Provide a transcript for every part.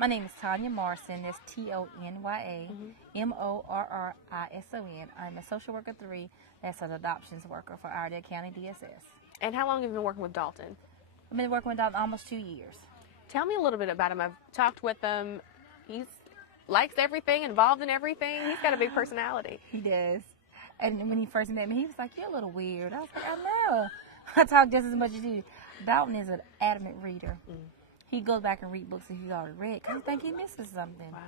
My name is Tanya Morrison. That's TonyMorrison. I'm a social worker 3. That's an adoptions worker for Iredell County DSS. And how long have you been working with Dalton? I've been working with Dalton almost 2 years. Tell me a little bit about him. I've talked with him. He likes everything, involved in everything. He's got a big personality. He does. And when he first met me, he was like, "You're a little weird." I was like, "I know." I talk just as much as you. Dalton is an adamant reader. He goes back and read books that he's already read because he thinks he misses something. Wow.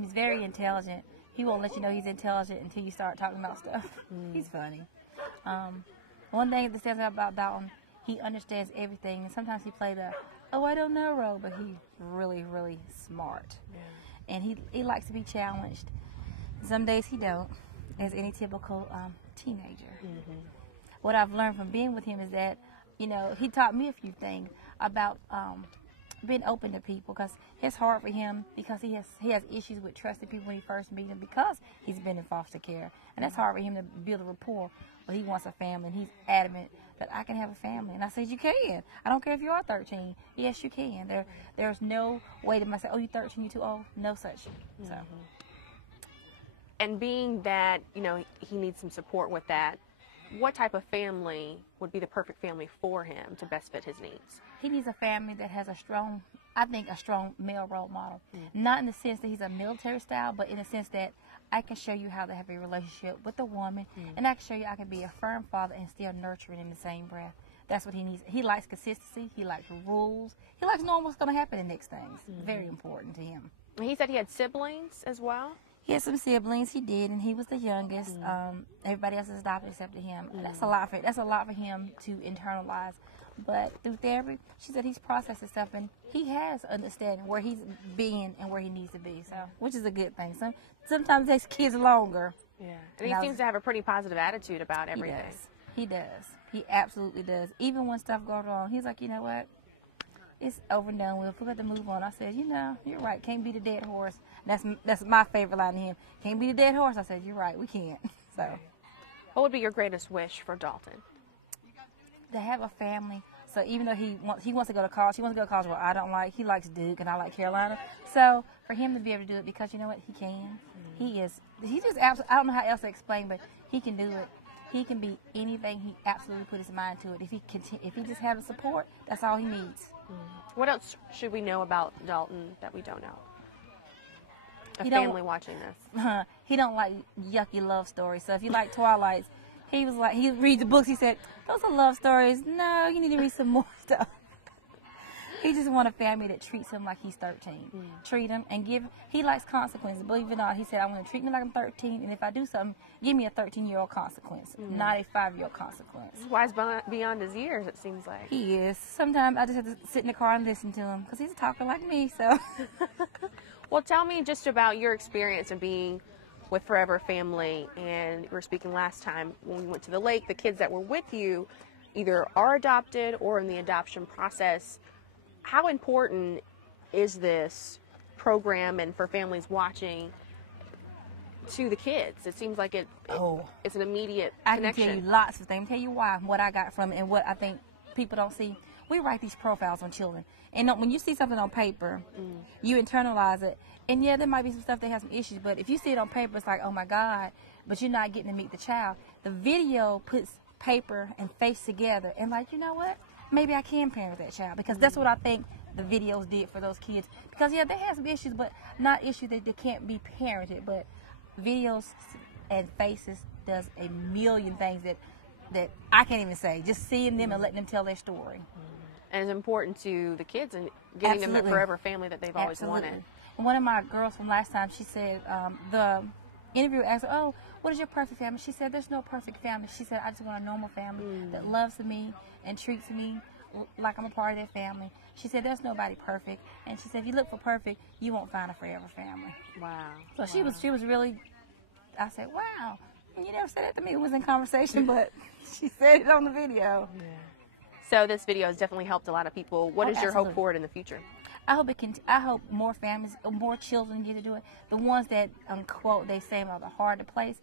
He's very intelligent. He won't let you know he's intelligent until you start talking about stuff. He's funny. One thing that stands out about Dalton, he understands everything. And sometimes he plays the, "Oh, I don't know" role, but he's really, really smart. Yeah. And he likes to be challenged. Some days he don't, as any typical teenager. What I've learned from being with him is that, you know, he taught me a few things about being open to people, because it's hard for him because he has issues with trusting people when he first meet them because he's been in foster care, and that's hard for him to build a rapport. But he wants a family, and he's adamant that I can have a family. And I said, "You can. I don't care if you are 13. Yes, you can. There's no way to say, 'Oh, you're 13, you're too old.' No such." So. And being that, you know, he needs some support with that, what type of family would be the perfect family for him to best fit his needs? He needs a family that has a strong male role model. Not in the sense that he's a military style, but in the sense that I can show you how to have a relationship with a woman, and I can show you I can be a firm father and still nurturing in the same breath. That's what he needs. He likes consistency. He likes rules. He likes knowing what's going to happen in next things. Very important to him. He said he had siblings as well? He had some siblings. He did, and he was the youngest. Everybody else is adopted except for him. That's a lot for him to internalize. But through therapy, she said he's processing stuff, and he has understanding where he's being and where he needs to be. So, which is a good thing. Sometimes it takes kids longer. Yeah, and he seems to have a pretty positive attitude about everything. Yes, he does. He absolutely does. Even when stuff goes wrong, he's like, "You know what? It's over and done with. We got to move on." I said, "You know, you're right. Can't be the dead horse." That's my favorite line to him. "Can't be the dead horse." I said, "You're right. We can't." So, what would be your greatest wish for Dalton? To have a family. So even though he wants to go to college, where I don't like. He likes Duke, and I like Carolina. So for him to be able to do it, because you know what, he can. He's just absolutely. I don't know how else to explain, but he can do it. He can be anything. He absolutely put his mind to it. If he just has the support, that's all he needs. What else should we know about Dalton that we don't know? A He family watching this. He don't like yucky love stories. So if you like Twilights, he reads the books. He said, "Those are love stories. No, you need to read some more stuff." He just wants a family that treats him like he's 13. Treat him and he likes consequences. Believe it or not, he said, "I want to treat me like I'm 13, and if I do something, give me a 13-year-old consequence, not a 5-year-old consequence." Wise beyond his years, it seems like. He is. Sometimes I just have to sit in the car and listen to him, because he's a talker like me, so. Well, tell me just about your experience of being with Forever Family. And we were speaking last time when we went to the lake, the kids that were with you either are adopted or in the adoption process. How important is this program, and for families watching, to the kids? It seems like it's an immediate connection. I can tell you lots of things. I'll tell you why, what I got from it, and what I think people don't see. We write these profiles on children, and when you see something on paper, you internalize it. And yeah, there might be some stuff that has some issues, but if you see it on paper, it's like, "Oh my God," but you're not getting to meet the child. The video puts paper and face together, and like, you know what? Maybe I can parent that child, because that's what I think the videos did for those kids. Because yeah, they have some issues, but not issues that they can't be parented. But videos and faces does a million things that I can't even say. Just seeing them and letting them tell their story. And it's important to the kids and getting them that Forever Family that they've always wanted. One of my girls from last time, she said, the interviewer asked her, "Oh, what is your perfect family?" She said, "There's no perfect family." She said, "I just want a normal family that loves me and treats me like I'm a part of their family." She said, "There's nobody perfect." And she said, "If you look for perfect, you won't find a Forever Family." Wow. So she was really, I said, "Wow." You never said that to me. It was in conversation, but she said it on the video. Yeah. So this video has definitely helped a lot of people. What is your hope for it in the future? I hope more families, more children get to do it. The ones that, unquote, they say are the hard to place.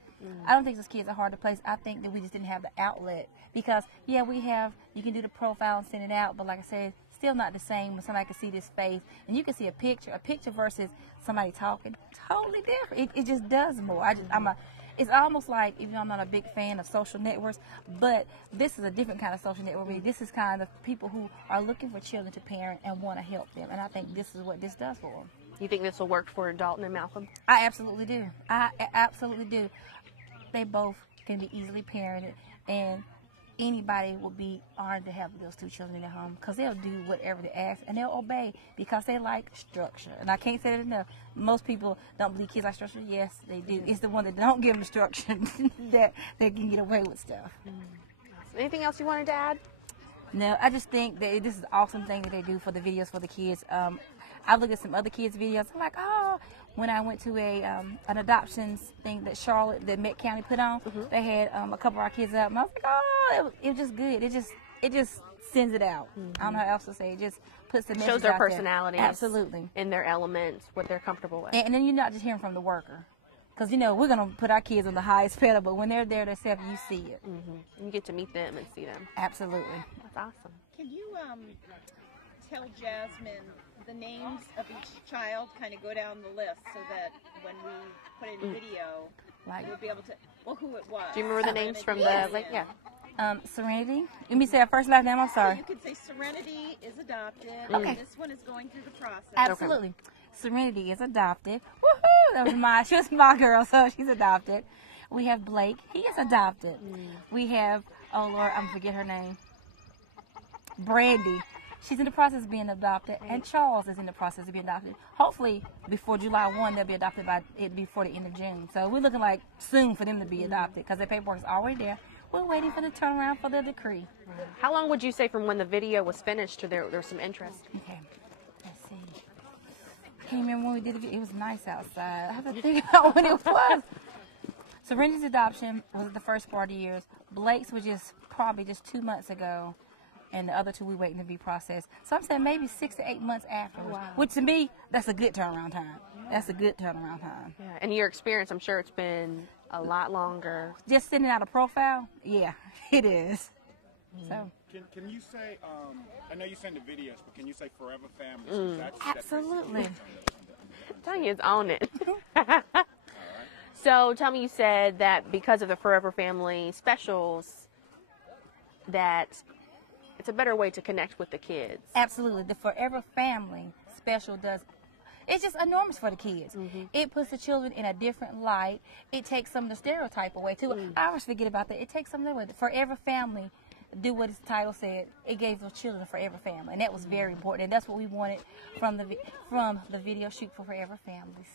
I don't think those kids are hard to place. I think that we just didn't have the outlet. Because, yeah, you can do the profile and send it out, but like I said, still not the same when somebody can see this face and you can see a picture versus somebody talking. Totally different. It just does more. It's almost like, even though I'm not a big fan of social networks, but this is a different kind of social network. This is kind of people who are looking for children to parent and want to help them. And I think this is what this does for them. You think this will work for Dalton and Malcolm? I absolutely do. I absolutely do. They both can be easily parented, and anybody will be honored to have those two children in their home because they'll do whatever they ask and they'll obey because they like structure. And I can't say that enough. Most people don't believe kids like structure. Yes, they do. It's the one that don't give them structure that they can get away with stuff. Anything else you wanted to add? No, I just think that this is an awesome thing that they do for the videos for the kids. I look at some other kids' videos. I'm like, oh, when I went to an adoptions thing that Met County put on, they had a couple of our kids out, and I was like, oh, it was just good. It just sends it out. I don't know how else to say. It just puts the message shows their out there. personalities, absolutely, in their elements, what they're comfortable with. And then you're not just hearing from the worker. Because, we're going to put our kids on the highest pedal, but when they're there themselves, you see it. You get to meet them and see them. Absolutely. That's awesome. Can you tell Jasmine the names of each child, kind of go down the list so that when we put it in video, we'll be able to, who it was. Do you remember the names from the, yeah. Serenity. Let me say her first last name, I'm sorry. So you could say Serenity is adopted, Okay. and this one is going through the process. Absolutely. Okay. Serenity is adopted. Woohoo! She was my girl, so she's adopted. We have Blake. He is adopted. We have, oh Lord, I'm going to forget her name. Brandy. She's in the process of being adopted, and Charles is in the process of being adopted. Hopefully, before July 1, they'll be adopted before the end of June. So we're looking like soon for them to be adopted because their paperwork is already there. We're waiting for the turnaround for the decree. How long would you say from when the video was finished to there was some interest? Okay, let's see. I can't remember when we did the video. It was nice outside. I have to think about when it was. Serenity's adoption was the first 40 years. Blake's was probably just 2 months ago. And the other two we waiting to be processed. So I'm saying maybe 6 to 8 months afterwards, which to me, that's a good turnaround time. That's a good turnaround time. Yeah. And your experience, I'm sure it's been a lot longer. Just sending out a profile, yeah, it is. So. Can you say, I know you send the videos, but can you say Forever Family? Absolutely. Tanya's on it. So tell me, you said that because of the Forever Family specials, that it's a better way to connect with the kids. Absolutely. The Forever Family special it's just enormous for the kids. It puts the children in a different light. It takes some of the stereotype away, too. I always forget about that. It takes some of that away. The Forever Family, do what its title said. It gave the children Forever Family, and that was very important. And that's what we wanted from the video shoot for Forever Families.